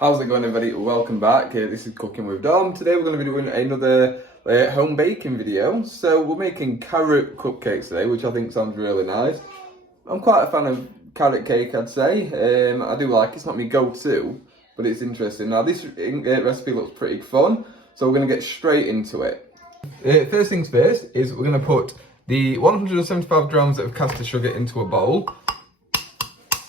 How's it going, everybody? Welcome back. This is Cooking with Dom. Today we're going to be doing another home baking video. So we're making carrot cupcakes today, which I think sounds really nice. I'm quite a fan of carrot cake, I'd say. I do like it. It's not my go-to, but it's interesting. Now this recipe looks pretty fun, so we're going to get straight into it. First things first is we're going to put the 175 grams of caster sugar into a bowl,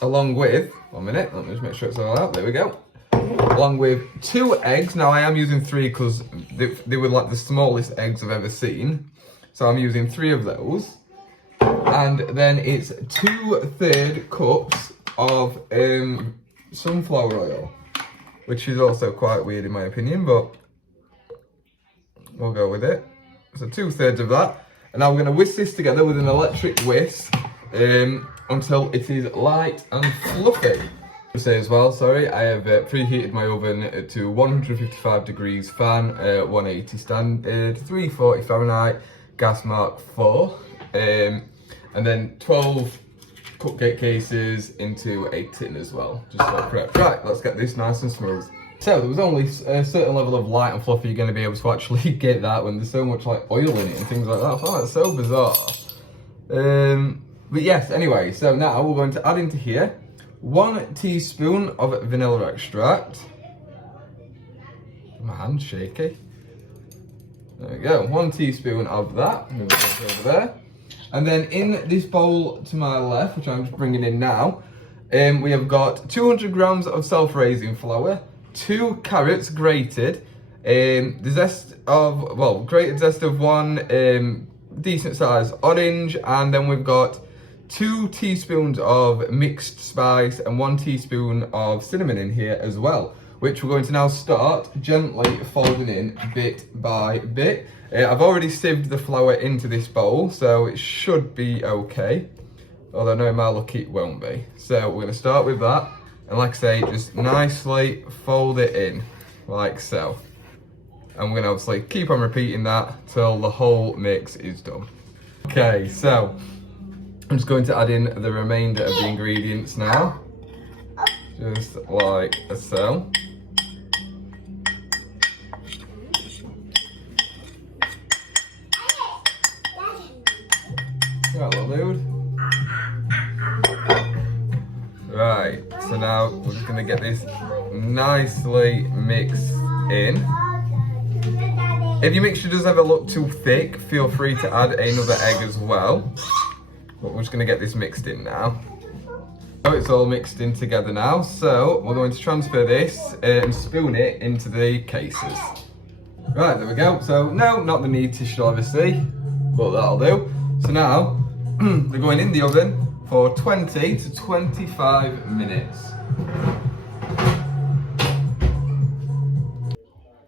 along with, one minute, let me just make sure it's all out. There we go. Along with 2 eggs. Now I am using 3 because they were like the smallest eggs I've ever seen. So I'm using 3 of those. And then it's 2/3 cups of sunflower oil, which is also quite weird in my opinion, but we'll go with it. So 2/3 of that. And now we're going to whisk this together with an electric whisk until it is light and fluffy. Say as well, sorry, I have preheated my oven to 155 degrees fan, 180 standard, 340 Fahrenheit, gas mark 4, and then 12 cupcake cases into a tin as well, just for prep. Right, let's get this nice and smooth. So there was only a certain level of light and fluffy you're going to be able to actually get that when there's so much like oil in it and things like that. I find that so bizarre. But yes, anyway, so now we're going to add into here 1 teaspoon of vanilla extract. My hand's shaky. There we go, 1 teaspoon of that. Move it over there. And then in this bowl to my left, which I'm just bringing in now, we have got 200 grams of self-raising flour, 2 carrots grated, the zest of, well, grated zest of 1 decent sized orange, and then we've got 2 teaspoons of mixed spice and 1 teaspoon of cinnamon in here as well, which we're going to now start gently folding in bit by bit. I've already sieved the flour into this bowl, so it should be okay. Although knowing my luck, it won't be. So we're going to start with that, and like I say, just nicely fold it in, like so. And we're going to obviously keep on repeating that till the whole mix is done. Okay, so I'm just going to add in the remainder of the ingredients now, just like so. Right, little dude. Right, so now we're just going to get this nicely mixed in. If your mixture does ever look too thick, feel free to add another egg as well. But we're just going to get this mixed in now. So it's all mixed in together now, so we're going to transfer this and spoon it into the cases. Right, there we go. So no, not the knead tissue obviously, but that'll do. So now they're going in the oven for 20 to 25 minutes.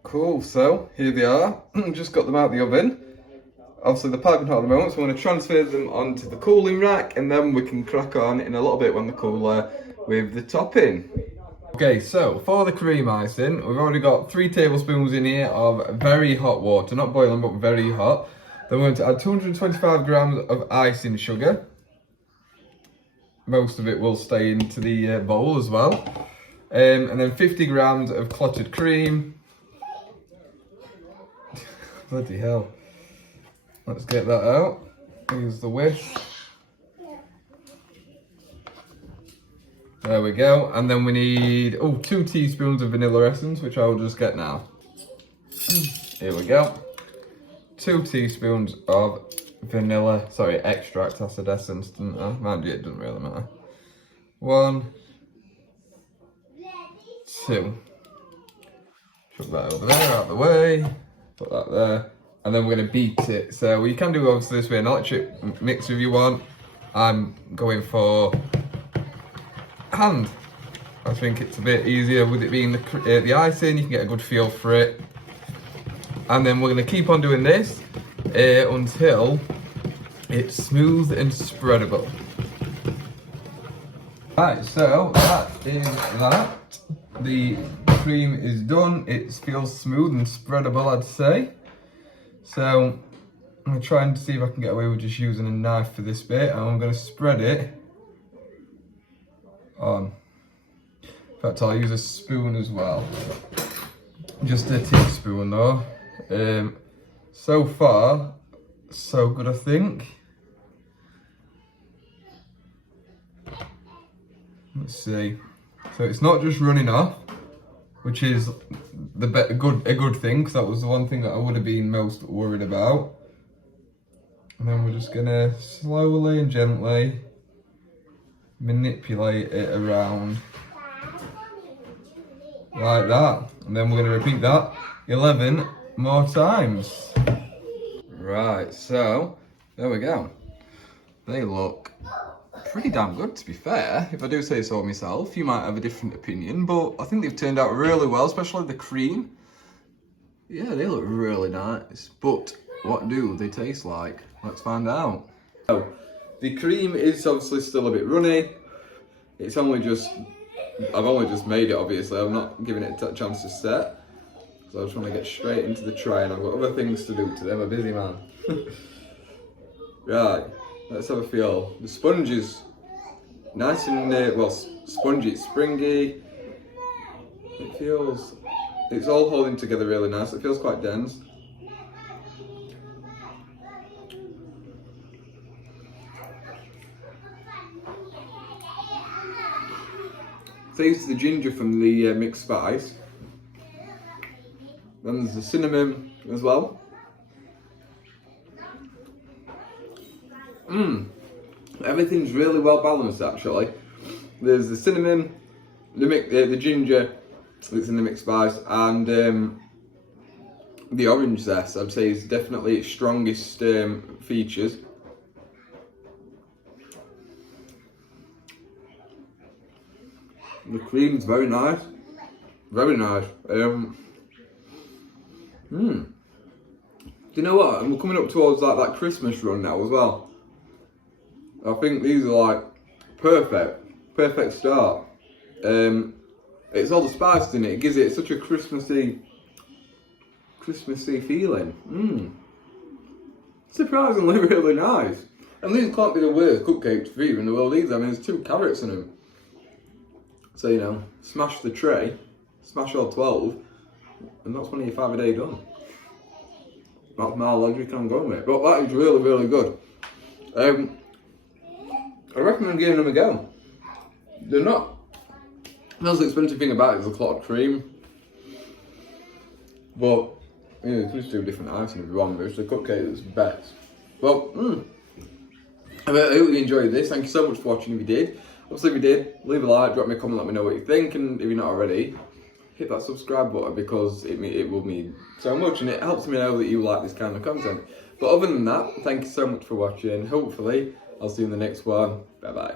Cool, so here they are. Just got them out of the oven. Obviously they're piping hot at the moment, so I'm going to transfer them onto the cooling rack, and then we can crack on in a little bit when they're cooler with the topping. Okay, so for the cream icing, we've already got 3 tablespoons in here of very hot water, not boiling but very hot. Then we're going to add 225 grams of icing sugar. Most of it will stay into the bowl as well. And then 50 grams of clotted cream. Bloody hell. Let's get that out. Use the whisk. There we go. And then we need 2 teaspoons of vanilla essence, which I will just get now. Here we go. 2 teaspoons of extract, I said essence, didn't I? Mind you, it doesn't really matter. 1, 2. Put that over there, out of the way. Put that there. And then we're going to beat it. So you can do obviously this way, an electric mixer if you want. I'm going for hand. I think it's a bit easier with it being the icing. You can get a good feel for it. And then we're going to keep on doing this until it's smooth and spreadable. Right, so that is that. The cream is done. It feels smooth and spreadable, I'd say. So I'm going to try and see if I can get away with just using a knife for this bit, and I'm going to spread it on. In fact, I'll use a spoon as well. Just a teaspoon though. So far, so good, I think. Let's see. So it's not just running off, which is a good thing, because that was the one thing that I would have been most worried about. And then we're just gonna slowly and gently manipulate it around like that. And then we're gonna repeat that 11 more times. Right, so there we go. They look pretty damn good, to be fair, if I do say so myself. You might have a different opinion, but I think they've turned out really well, especially the cream. Yeah, they look really nice. But what do they taste like? Let's find out. So, the cream is obviously still a bit runny. It's only just, I've only just made it, obviously. I'm not giving it a chance to set. So I just want to get straight into the tray, and I've got other things to do today. I'm a busy man. Right, let's have a feel. The sponge is nice and, well, spongy, it's springy. It's all holding together really nice. It feels quite dense. Taste the ginger from the mixed spice. Then there's the cinnamon as well. Everything's really well balanced actually. There's the cinnamon, the ginger that's in the mixed spice, and the orange zest, I'd say, is definitely its strongest features. The cream's very nice. Very nice. Do you know what? And we're coming up towards like that Christmas run now as well. I think these are like perfect start. It's all the spices in it. It gives it such a Christmassy feeling. Surprisingly really nice. And these can't be the worst cupcakes for you in the world either. I mean, there's 2 carrots in them. So, you know, smash the tray, smash all 12, and that's one of your 5 a day done. That's my logic I'm going with. But that is really, really good. I recommend giving them a go. They're not, the most expensive thing about it is the clotted cream. But, you know, you can just do different icing if you want, but it's the cupcake that's the best. Well, I hope you enjoyed this. Thank you so much for watching if you did. Obviously if you did, leave a like, drop me a comment, let me know what you think, and if you're not already, hit that subscribe button, because it will mean so much, and it helps me know that you like this kind of content. But other than that, thank you so much for watching. Hopefully I'll see you in the next one. Bye bye.